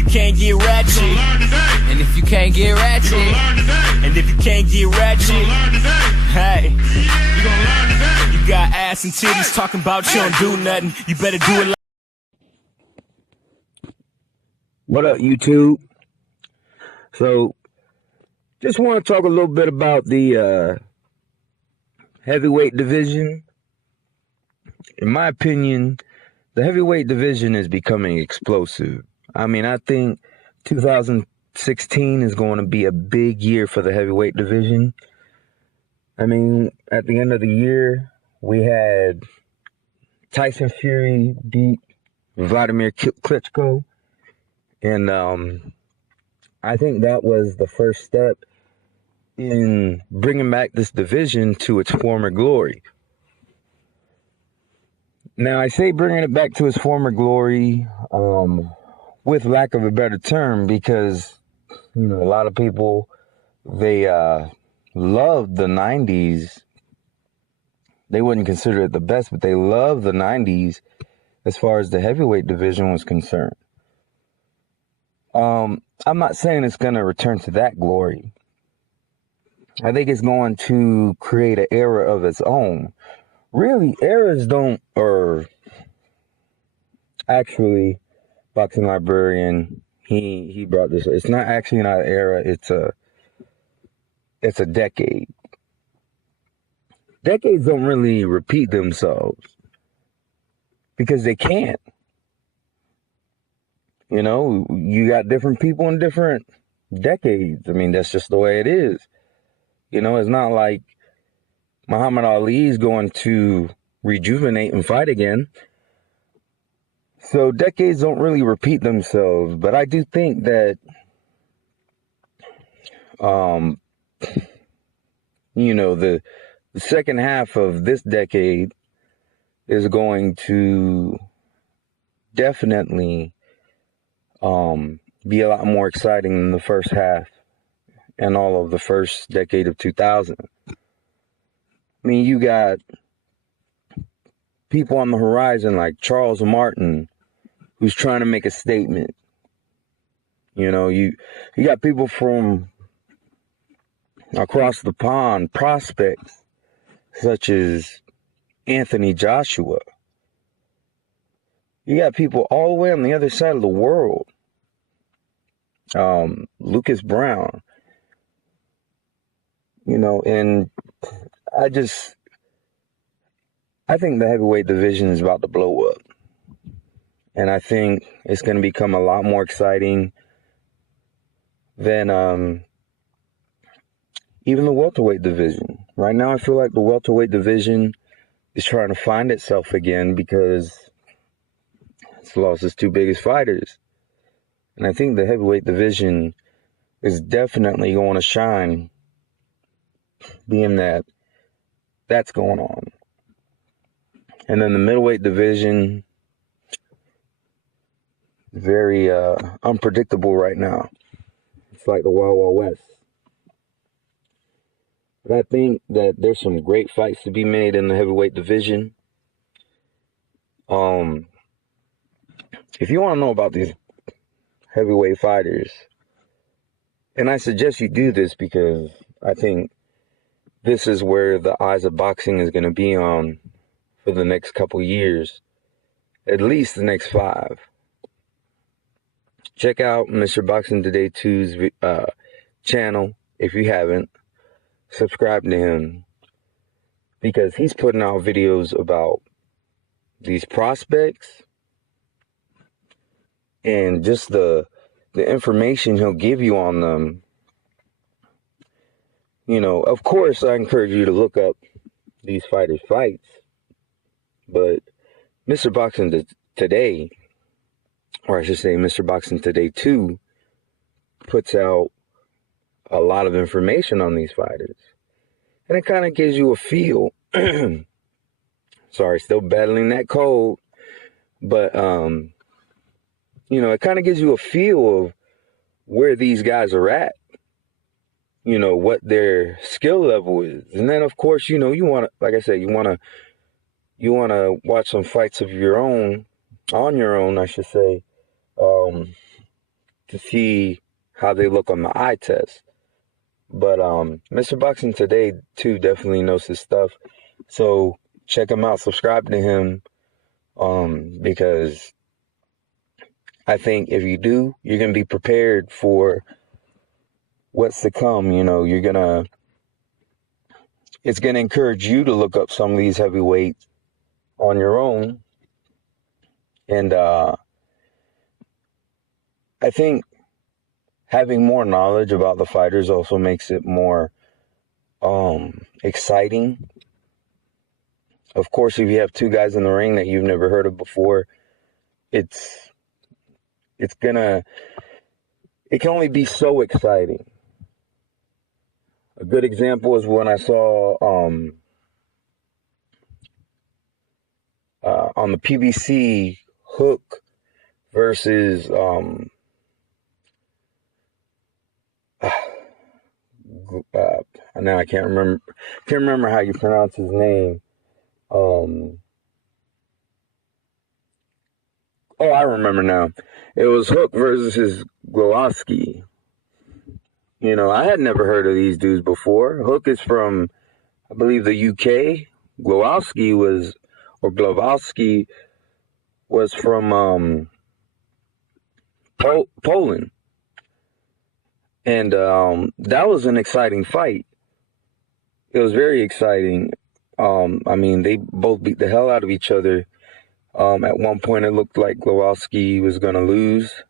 you can't get ratchet, And if you can't get ratchet, and if you can't get ratchet, hey, you got ass and titties talking about you don't do nothing. You better do it like. What up, YouTube? So, just want to talk a little bit about the heavyweight division. In my opinion, the heavyweight division is becoming explosive. I mean, I think 2016 is going to be a big year for the heavyweight division. I mean, at the end of the year, we had Tyson Fury beat Vladimir Klitschko. And I think that was the first step in bringing back this division to its former glory. Now, I say bringing it back to its former glory with lack of a better term because, you know, a lot of people, they loved the 90s. They wouldn't consider it the best, but they loved the 90s as far as the heavyweight division was concerned. I'm not saying it's going to return to that glory. I think it's going to create an era of its own. Really, eras don't, or actually, Boxing Librarian, he brought this. It's not actually not an era. It's a decade. Decades don't really repeat themselves because they can't. You know, you got different people in different decades. I mean, that's just the way it is. You know, it's not like Muhammad Ali is going to rejuvenate and fight again. So decades don't really repeat themselves. But I do think that, you know, the second half of this decade is going to definitely be a lot more exciting than the first half and all of the first decade of 2000. I mean, you got people on the horizon like Charles Martin, who's trying to make a statement. You know, you got people from across the pond, prospects, such as Anthony Joshua. You got people all the way on the other side of the world. Lucas Brown. You know, and I think the heavyweight division is about to blow up. And I think it's going to become a lot more exciting than even the welterweight division. Right now, I feel like the welterweight division is trying to find itself again because it's lost its two biggest fighters. And I think the heavyweight division is definitely going to shine, being that that's going on. And then the middleweight division, very unpredictable right now. It's like the Wild Wild West. But I think that there's some great fights to be made in the heavyweight division. If you want to know about these heavyweight fighters, and I suggest you do this because I think this is where the eyes of boxing is going to be on for the next couple years, at least the next 5. Check out Mr. Boxing Today 2's channel if you haven't. Subscribe to him because he's putting out videos about these prospects and just the information he'll give you on them. You know, of course, I encourage you to look up these fighters' fights, but Mr. Boxing Today, or I should say Mr. Boxing Today 2, puts out a lot of information on these fighters. And it kind of gives you a feel. Sorry, still battling that cold. But, you know, it kind of gives you a feel of where these guys are at. You know, what their skill level is. And then, of course, you know, you want to, like I said, you want to watch some fights of your own, on your own, I should say. to see how they look on the eye test. But Mr. Boxing Today too definitely knows his stuff. So check him out, subscribe to him, because I think if you do, you're gonna be prepared for what's to come. You know, it's gonna encourage you to look up some of these heavyweights on your own. And I think having more knowledge about the fighters also makes it more exciting. Of course, if you have two guys in the ring that you've never heard of before, it can only be so exciting. A good example is when I saw on the PBC Hook versus now I can't remember how you pronounce his name. I remember now. It was Hook versus Glowowski. You know, I had never heard of these dudes before. Hook is from, I believe, the UK. Glowowski was from Poland. And that was an exciting fight. It was very exciting. I mean, they both beat the hell out of each other. At one point, it looked like Glowowski was going to lose.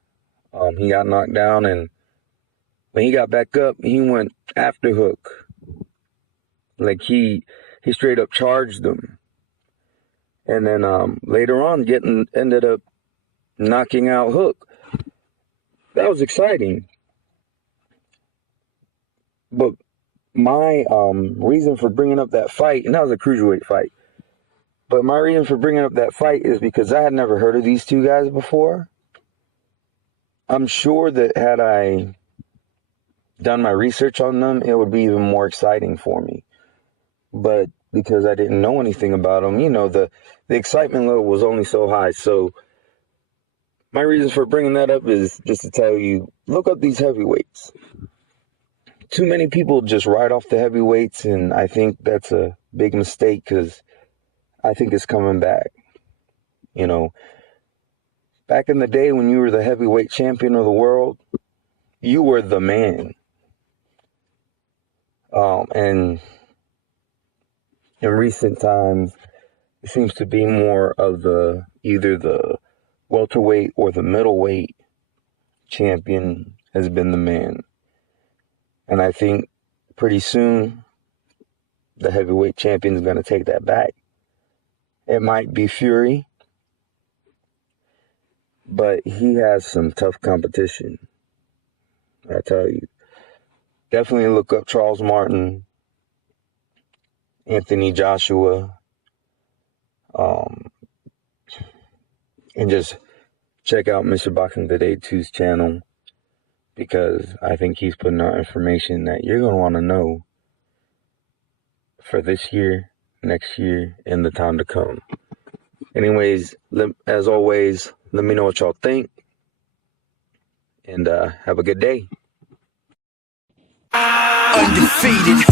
He got knocked down, and when he got back up, he went after Hook. Like, he straight up charged him. And then later on, ended up knocking out Hook. That was exciting. But my reason for bringing up that fight, and that was a cruiserweight fight, but my reason for bringing up that fight is because I had never heard of these two guys before. I'm sure that had I done my research on them, it would be even more exciting for me. But because I didn't know anything about them, you know, the excitement level was only so high. So my reason for bringing that up is just to tell you, look up these heavyweights. Too many people just write off the heavyweights, and I think that's a big mistake, because I think it's coming back. You know, back in the day when you were the heavyweight champion of the world, you were the man. And in recent times, it seems to be more of either the welterweight or the middleweight champion has been the man. And I think pretty soon the heavyweight champion is going to take that back. It might be Fury, but he has some tough competition, I tell you. Definitely look up Charles Martin, Anthony Joshua, and just check out Mr. Boxing Today 2's channel, because I think he's putting out information that you're going to want to know for this year, next year, and the time to come. Anyways, as always, let me know what y'all think, and have a good day. Undefeated.